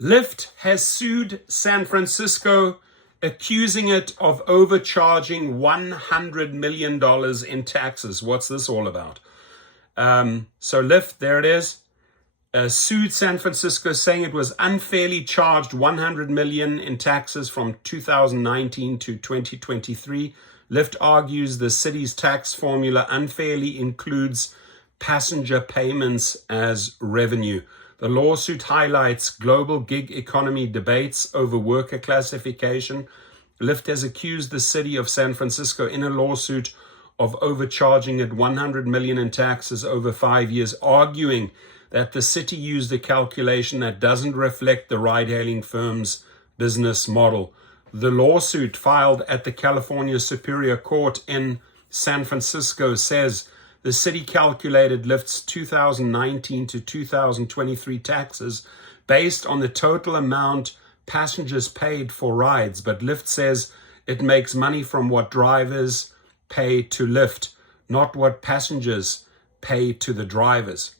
Lyft has sued San Francisco, accusing it of overcharging $100 million in taxes. What's this all about? So Lyft, there it is, sued San Francisco, saying it was unfairly charged $100 million in taxes from 2019 to 2023. Lyft argues the city's tax formula unfairly includes passenger payments as revenue. The lawsuit highlights global gig economy debates over worker classification. Lyft has accused the city of San Francisco in a lawsuit of overcharging it $100 million in taxes over 5 years, arguing that the city used a calculation that doesn't reflect the ride-hailing firm's business model. The lawsuit filed at the California Superior Court in San Francisco says the city calculated Lyft's 2019 to 2023 taxes based on the total amount passengers paid for rides, but Lyft says it makes money from what drivers pay to Lyft, not what passengers pay to the drivers.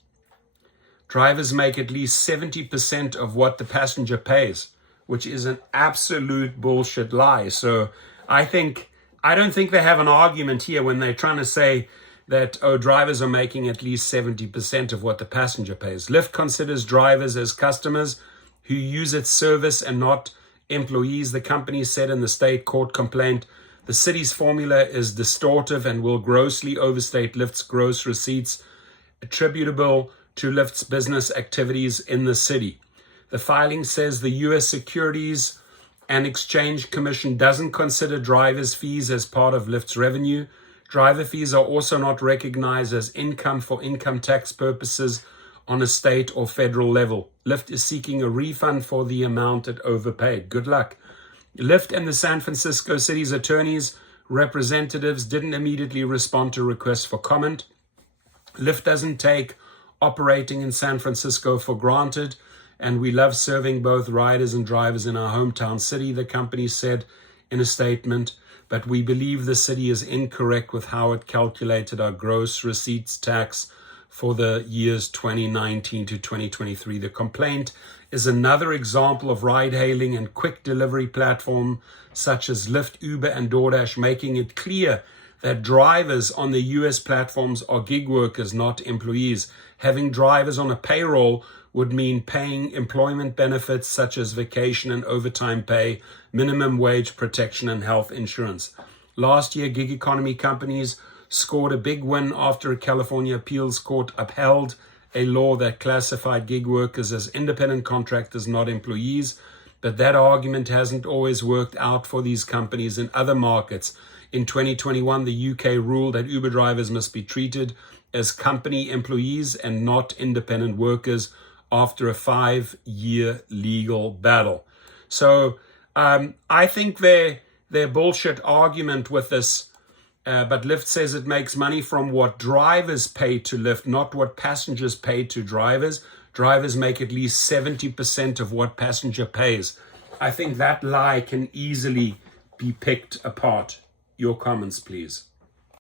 Drivers make at least 70% of what the passenger pays, which is an absolute bullshit lie. So I don't think they have an argument here when they're trying to say that, drivers are making at least 70% of what the passenger pays. Lyft considers drivers as customers who use its service and not employees, the company said in the state court complaint. The city's formula is distortive and will grossly overstate Lyft's gross receipts attributable to Lyft's business activities in the city. The filing says the U.S. Securities and Exchange Commission doesn't consider drivers' fees as part of Lyft's revenue. Driver fees are also not recognized as income for income tax purposes on a state or federal level. Lyft is seeking a refund for the amount it overpaid. Good luck. Lyft and the San Francisco city's attorneys representatives didn't immediately respond to requests for comment. Lyft doesn't take operating in San Francisco for granted, and we love serving both riders and drivers in our hometown city, the company said in a statement. But we believe the city is incorrect with how it calculated our gross receipts tax for the years 2019 to 2023. The complaint is another example of ride-hailing and quick delivery platform such as Lyft, Uber, and DoorDash making it clear that drivers on the U.S. platforms are gig workers, not employees. Having drivers on a payroll would mean paying employment benefits such as vacation and overtime pay, minimum wage protection, and health insurance. Last year, gig economy companies scored a big win after a California appeals court upheld a law that classified gig workers as independent contractors, not employees. But that argument hasn't always worked out for these companies in other markets. In 2021, the UK ruled that Uber drivers must be treated as company employees and not independent workers after a 5-year legal battle. So I think their bullshit argument with this, but Lyft says it makes money from what drivers pay to Lyft, not what passengers pay to drivers. Drivers make at least 70% of what passenger pays. I think that lie can easily be picked apart. Your comments, please.